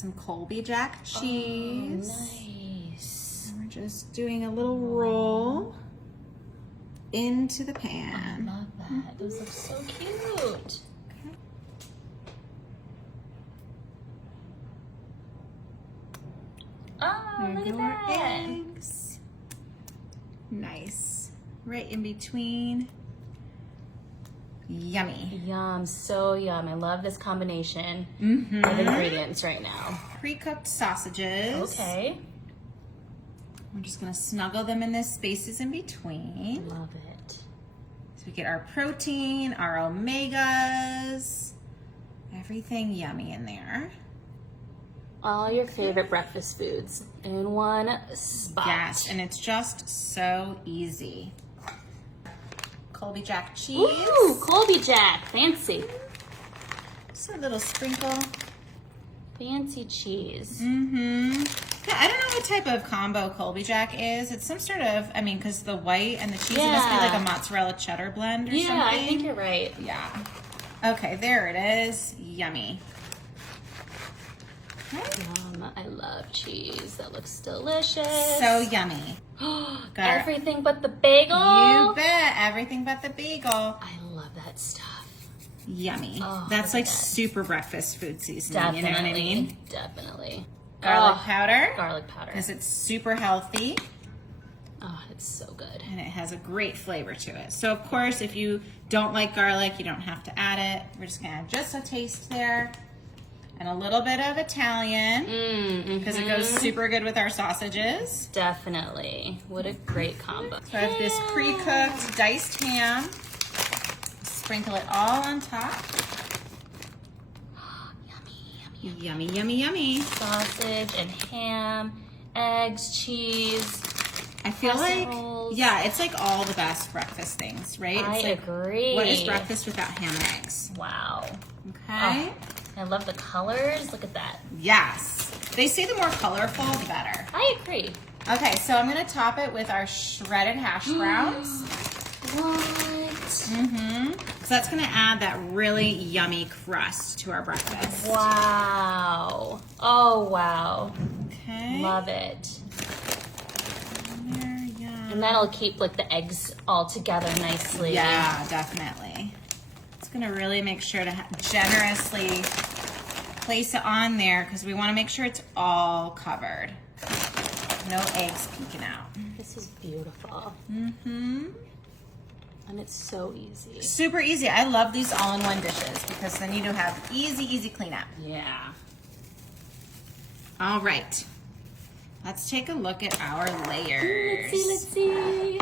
some Colby Jack cheese. Oh, nice. And we're just doing a little roll into the pan. I love that. Those look so cute. Oh, look at that. Eggs. Nice. Right in between. Yummy. Yum, so yum. I love this combination Mm-hmm. of ingredients right now. Pre-cooked sausages. Okay. We're just gonna snuggle them in the spaces in between. Love it. So we get our protein, our omegas, everything yummy in there. All your favorite breakfast foods in one spot. Yes, and it's just so easy. Colby Jack cheese. Ooh, Colby Jack, fancy. Just a little sprinkle. Fancy cheese. Mm-hmm. Yeah, I don't know what type of combo Colby Jack is. It's some sort of, I mean, because the white and the cheese, it must be like a mozzarella cheddar blend or something. Yeah, I think you're right. Yeah. Okay, there it is. Yummy. Yum, I love cheese. That looks delicious. So yummy. Everything but the bagel. You bet. Everything but the bagel. I love that stuff. Yummy. Oh, That's like look at that. super breakfast food seasoning. Definitely. You know what I mean? Definitely. Garlic Oh, powder. Garlic powder. Because it's super healthy Oh, it's so good. and it has a great flavor to it. So of course, if you don't like garlic, you don't have to add it. We're just gonna add just a taste there. And a little bit of Italian because it goes super good with our sausages. Definitely. What a great combo. So I have this pre-cooked diced ham. Sprinkle it all on top. Yummy, yummy. Yummy, yummy, yummy. Sausage and ham, eggs, cheese. I feel Crescent like, rolls. yeah, it's like all the best breakfast things, right? I It's like, agree. what is breakfast without ham and eggs? Wow. Okay. Oh, I love the colors. Look at that. Yes. They say the more colorful, the better. I agree. Okay, so I'm gonna top it with our shredded hash browns. What? Because that's gonna add that really yummy crust to our breakfast. Wow. Oh, wow. Okay. Love it. There, yeah. And that'll keep like the eggs all together nicely. Yeah, definitely. It's gonna really make sure to generously place it on there because we wanna make sure it's all covered. No eggs peeking out. This is beautiful. Mm-hmm. And it's so easy. Super easy. I love these all-in-one dishes because then you do have easy cleanup. Yeah. All right. Let's take a look at our layers. Let's see.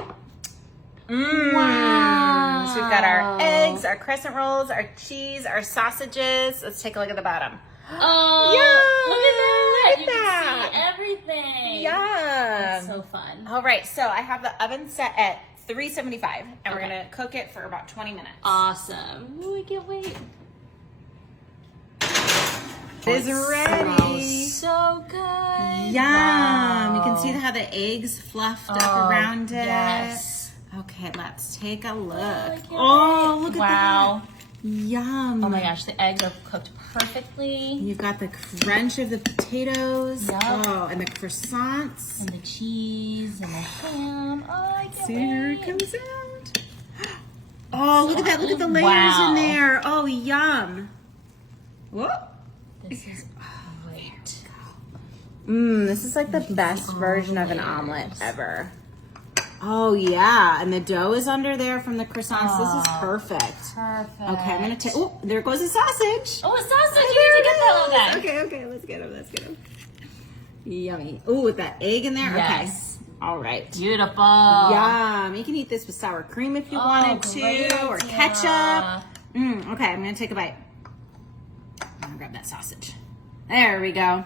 Wow. So we've got our Wow. eggs, our crescent rolls, our cheese, our sausages. Let's take a look at the bottom. Oh, Yum! look at that. Look at You that. can see everything. Yum. That's so fun. All right, so I have the oven set at 375, and we're Okay. gonna cook it for about 20 minutes. Awesome. Ooh, I can't wait. It is ready. Smells so good. Yum. Wow. You can see how the eggs fluffed up Oh, around it. Yes. Okay, let's take a look. I can't Oh, wait. look at Wow. that. Yum. Oh my gosh, the eggs are cooked perfectly. You've got the crunch of the potatoes. Yup. Oh, and the croissants. And the cheese and the ham. Oh, I can't See, here it wait. comes out. Oh, look at that. Look at the layers Wow. in there. Oh, yum. Whoop. This is great. This is like the best version of an omelet ever. Oh, yeah. And the dough is under there from the croissants. This is perfect. Perfect. Okay, I'm going to take... Oh, there goes the sausage. Oh, a sausage. There You need to it get that all is. that. Okay, let's get him. Let's get him. Yummy. Oh, with that egg in there? Yes. Okay. All right. Beautiful. Yum. You can eat this with sour cream if you wanted great to, or idea. ketchup. Okay, I'm going to take a bite. I'm going to grab that sausage. There we go.